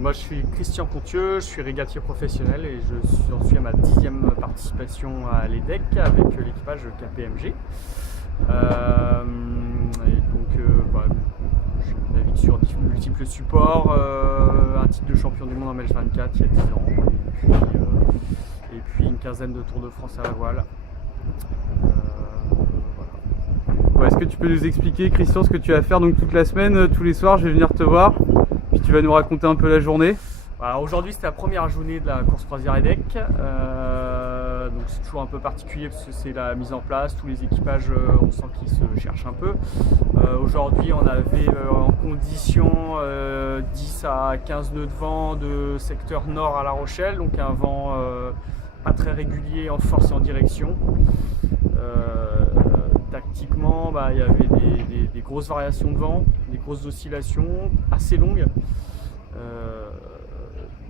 Moi je suis Christian Contieux, je suis régatier professionnel et j'en suis à ma 10e participation à l'EDEC avec l'équipage KPMG. Je navigue sur multiples supports, un titre de champion du monde en Mèche 24 il y a 10 ans et puis une quinzaine de Tours de France à la voile. Ouais, est-ce que tu peux nous expliquer, Christian, ce que tu vas faire donc toute la semaine, tous les soirs? Je vais venir te voir, puis tu vas nous raconter un peu la journée. Alors aujourd'hui c'était la première journée de la course croisière EDEC, donc c'est toujours un peu particulier parce que c'est la mise en place, tous les équipages on sent qu'ils se cherchent un peu. Aujourd'hui on avait en condition 10 à 15 nœuds de vent de secteur nord à La Rochelle, donc un vent pas très régulier en force et en direction. Tactiquement, il y avait des grosses variations de vent, des grosses oscillations assez longues.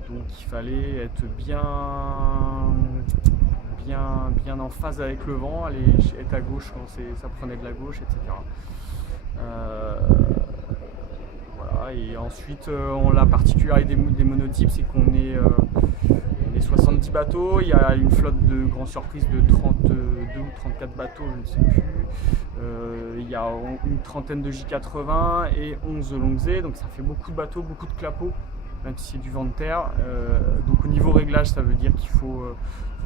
Donc il fallait être bien en phase avec le vent, être à gauche quand ça prenait de la gauche, etc. Voilà. Et ensuite, la particularité des monotypes, c'est qu'on est 70 bateaux, il y a une flotte de grandes surprises de 32 ou 34 bateaux, je ne sais plus. Il y a une trentaine de J80 et 11 longues ailes, donc ça fait beaucoup de bateaux, beaucoup de clapots, même si c'est du vent de terre. Donc au niveau réglage, ça veut dire qu'il faut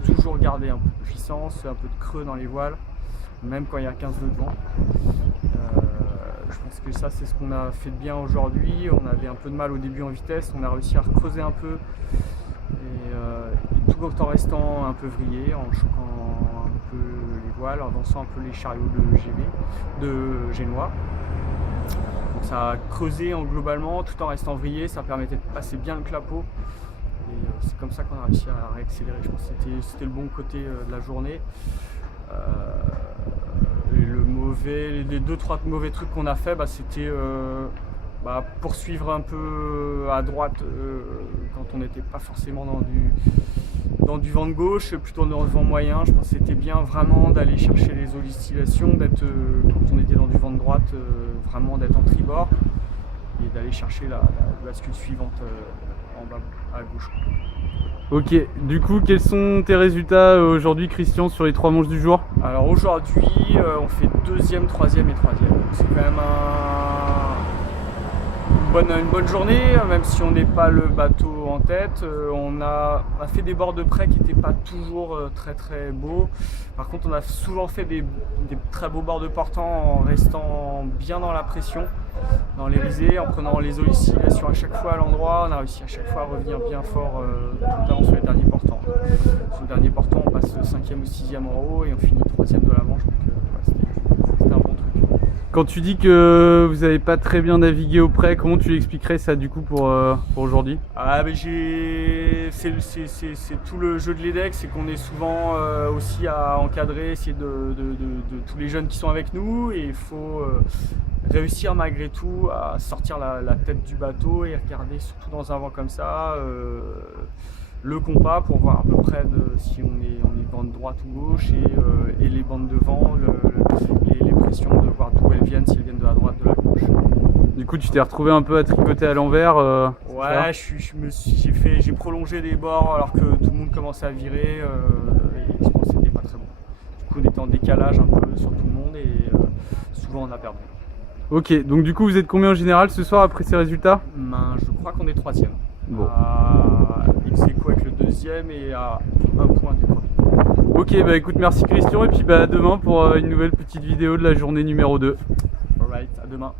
toujours garder un peu de puissance, un peu de creux dans les voiles, même quand il y a 15 nœuds de vent. Je pense que ça c'est ce qu'on a fait de bien aujourd'hui. On avait un peu de mal au début en vitesse, on a réussi à creuser un peu et tout en restant un peu vrillé, en choquant un peu les voiles, en avançant un peu les chariots de génois. Donc ça a creusé globalement tout en restant vrillé, ça permettait de passer bien le clapot et c'est comme ça qu'on a réussi à réaccélérer. Je pense que c'était le bon côté de la journée. Les 2-3 mauvais trucs qu'on a fait, c'était poursuivre un peu à droite quand on n'était pas forcément dans du vent de gauche, plutôt dans le vent moyen. Je pense que c'était bien vraiment d'aller chercher les oscillations, d'être quand on était dans du vent de droite, vraiment d'être en tribord et d'aller chercher la bascule suivante en bas à gauche. Ok, du coup, quels sont tes résultats aujourd'hui, Christian, sur les 3 manches du jour? Alors aujourd'hui, on fait 2e, 3e et 3e. C'est quand même une bonne journée, même si on n'est pas le bateau en tête. On a fait des bords de près qui n'étaient pas toujours très très beaux. Par contre, on a souvent fait des très beaux bords de portant en restant bien dans la pression, dans les risées, en prenant les oscillations à chaque fois à l'endroit. On a réussi à chaque fois à revenir bien fort, notamment sur les derniers portants. Sur le dernier portant, on passe 5e ou 6e en haut et on finit 3e de la manche. Donc c'était un bon truc. Quand tu dis que vous n'avez pas très bien navigué au près, comment tu l'expliquerais ça du coup pour aujourd'hui? C'est tout le jeu de l'EDEC, c'est qu'on est souvent aussi à encadrer, essayer de tous les jeunes qui sont avec nous, et il faut réussir malgré tout à sortir la tête du bateau et regarder surtout dans un vent comme ça le compas pour voir à peu près si on est bande droite ou gauche et les bandes de vent, les pressions, de voir d'où elles viennent, si elles viennent de la droite, de la gauche. Du coup, tu t'es retrouvé un peu à tricoter à l'envers. Ouais, j'ai prolongé des bords alors que tout le monde commençait à virer et je pense que c'était pas très bon. Du coup, on était en décalage un peu sur tout le monde et souvent on a perdu. Ok, donc du coup, vous êtes combien en général ce soir après ces résultats? Je crois qu'on est 3e. Bon. Ex aequo avec le 2e et à 1 point du premier. Ok, écoute, merci Christian, et puis à demain pour une nouvelle petite vidéo de la journée numéro 2. Alright, à demain.